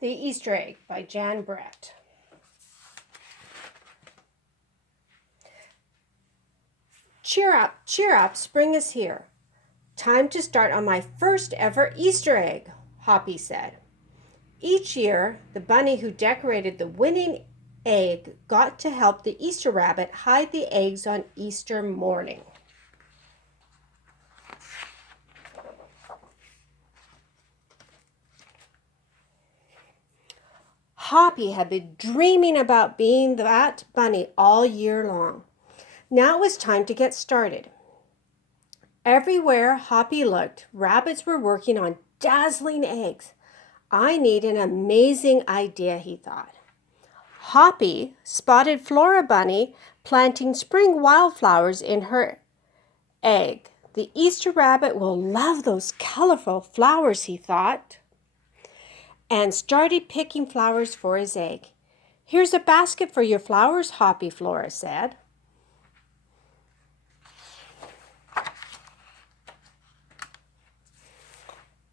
The Easter Egg by Jan Brett. Cheer up, spring is here. Time to start on my first ever Easter egg, Hoppy said. Each year, the bunny who decorated the winning egg got to help the Easter rabbit hide the eggs on Easter morning. Hoppy had been dreaming about being that bunny all year long. Now it was time to get started. Everywhere Hoppy looked, rabbits were working on dazzling eggs. I need an amazing idea, he thought. Hoppy spotted Flora Bunny planting spring wildflowers in her egg. The Easter rabbit will love those colorful flowers, he thought, and started picking flowers for his egg. Here's a basket for your flowers, Hoppy, Flora said.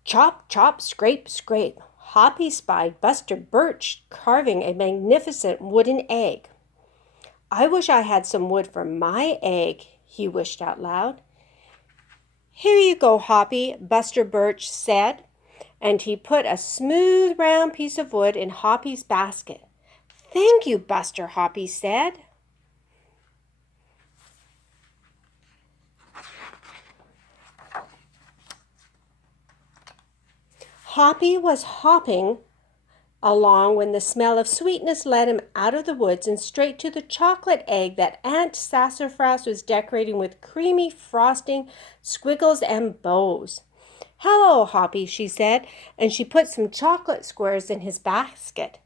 Chop, chop, scrape, scrape. Hoppy spied Buster Birch carving a magnificent wooden egg. I wish I had some wood for my egg, he wished out loud. Here you go, Hoppy, Buster Birch said, and he put a smooth round piece of wood in Hoppy's basket. Thank you, Buster, Hoppy said. Hoppy was hopping along when the smell of sweetness led him out of the woods and straight to the chocolate egg that Aunt Sassafras was decorating with creamy frosting, squiggles, and bows. Hello, Hoppy, she said, and she put some chocolate squares in his basket.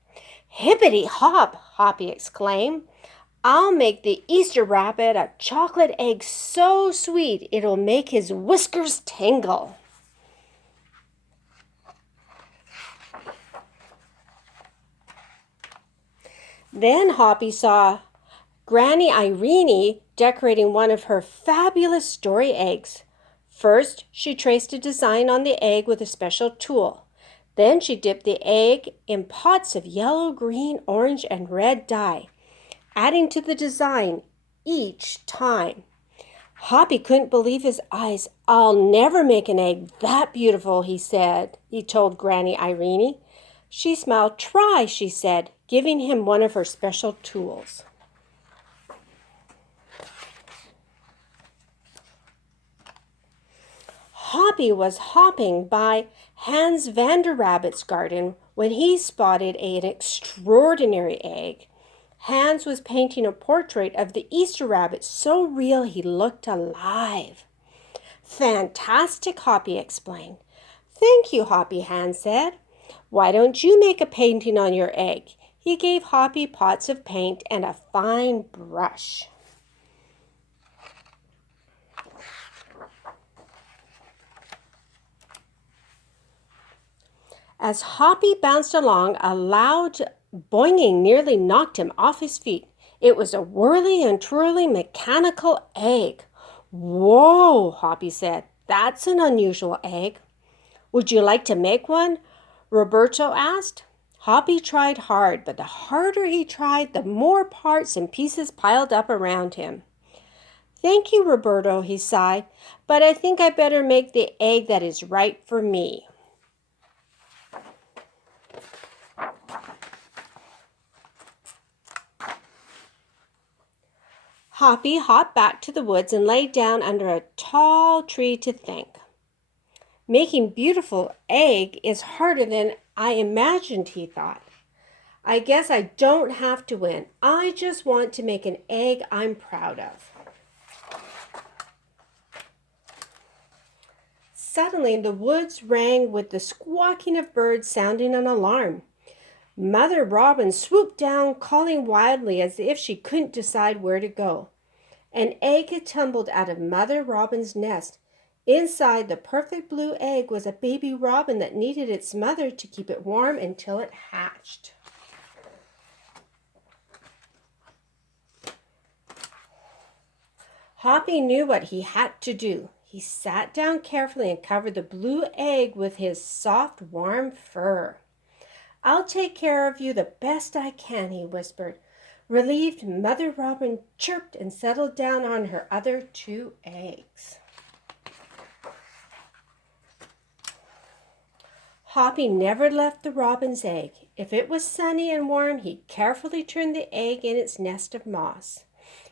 Hippity hop, Hoppy exclaimed. I'll make the Easter rabbit a chocolate egg so sweet it'll make his whiskers tingle. Then Hoppy saw Granny Irene decorating one of her fabulous story eggs. First, she traced a design on the egg with a special tool. Then she dipped the egg in pots of yellow, green, orange, and red dye, adding to the design each time. Hoppy couldn't believe his eyes. I'll never make an egg that beautiful, he said. He told Granny Irene. She smiled. Try, she said, giving him one of her special tools. Hoppy was hopping by Hans Vanderrabbit's garden when he spotted an extraordinary egg. Hans was painting a portrait of the Easter rabbit so real he looked alive. Fantastic, Hoppy explained. Thank you, Hoppy, Hans said. Why don't you make a painting on your egg? He gave Hoppy pots of paint and a fine brush. As Hoppy bounced along, a loud boinging nearly knocked him off his feet. It was a whirly and twirly mechanical egg. Whoa, Hoppy said. That's an unusual egg. Would you like to make one? Roberto asked. Hoppy tried hard, but the harder he tried, the more parts and pieces piled up around him. Thank you, Roberto, he sighed, but I think I better make the egg that is right for me. Hoppy hopped back to the woods and lay down under a tall tree to think. Making beautiful egg is harder than I imagined, he thought. I guess I don't have to win. I just want to make an egg I'm proud of. Suddenly, the woods rang with the squawking of birds sounding an alarm. Mother Robin swooped down, calling wildly as if she couldn't decide where to go. An egg had tumbled out of Mother Robin's nest. Inside the perfect blue egg was a baby robin that needed its mother to keep it warm until it hatched. Hoppy knew what he had to do. He sat down carefully and covered the blue egg with his soft, warm fur. I'll I'll take care of you the best I can, he whispered. Relieved, Mother Robin chirped and settled down on her other 2 eggs. Hoppy never left the robin's egg. If it was sunny and warm, he carefully turned the egg in its nest of moss.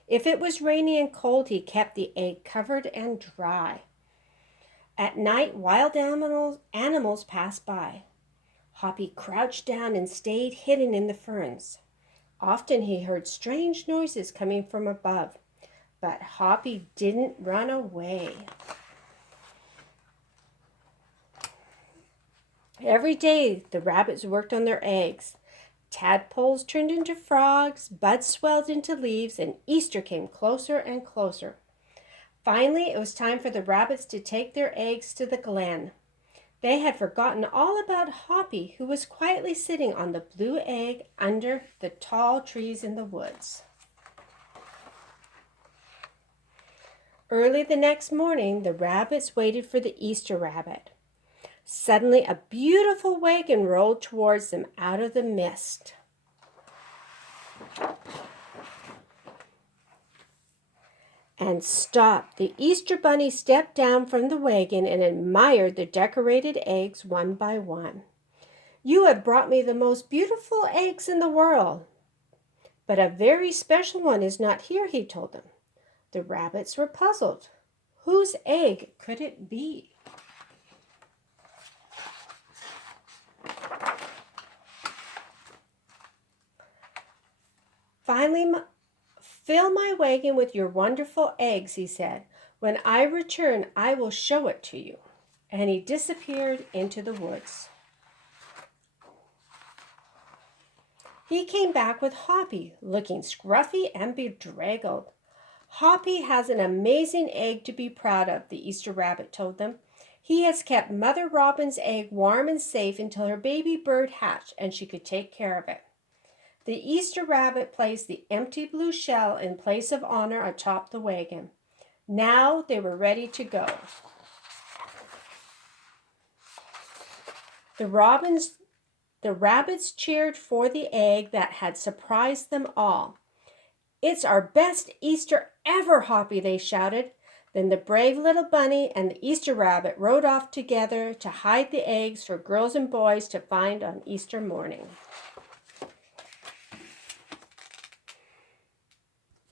If it was rainy and cold, he kept the egg covered and dry. At night, wild animals passed by. Hoppy crouched down and stayed hidden in the ferns. Often he heard strange noises coming from above, but Hoppy didn't run away. Every day the rabbits worked on their eggs. Tadpoles turned into frogs, buds swelled into leaves, and Easter came closer and closer. Finally, it was time for the rabbits to take their eggs to the glen. They had forgotten all about Hoppy, who was quietly sitting on the blue egg under the tall trees in the woods. Early the next morning, the rabbits waited for the Easter rabbit. Suddenly, a beautiful wagon rolled towards them out of the mist. And stopped. The Easter bunny stepped down from the wagon and admired the decorated eggs one by one. You have brought me the most beautiful eggs in the world, but a very special one is not here, he told them. The rabbits were puzzled. Whose egg could it be? Finally, fill my wagon with your wonderful eggs, he said. When I return, I will show it to you. And he disappeared into the woods. He came back with Hoppy, looking scruffy and bedraggled. Hoppy has an amazing egg to be proud of, the Easter rabbit told them. He has kept Mother Robin's egg warm and safe until her baby bird hatched and she could take care of it. The Easter rabbit placed the empty blue shell in place of honor atop the wagon. Now they were ready to go. The rabbits cheered for the egg that had surprised them all. It's our best Easter ever, Hoppy, they shouted. Then the brave little bunny and the Easter rabbit rode off together to hide the eggs for girls and boys to find on Easter morning.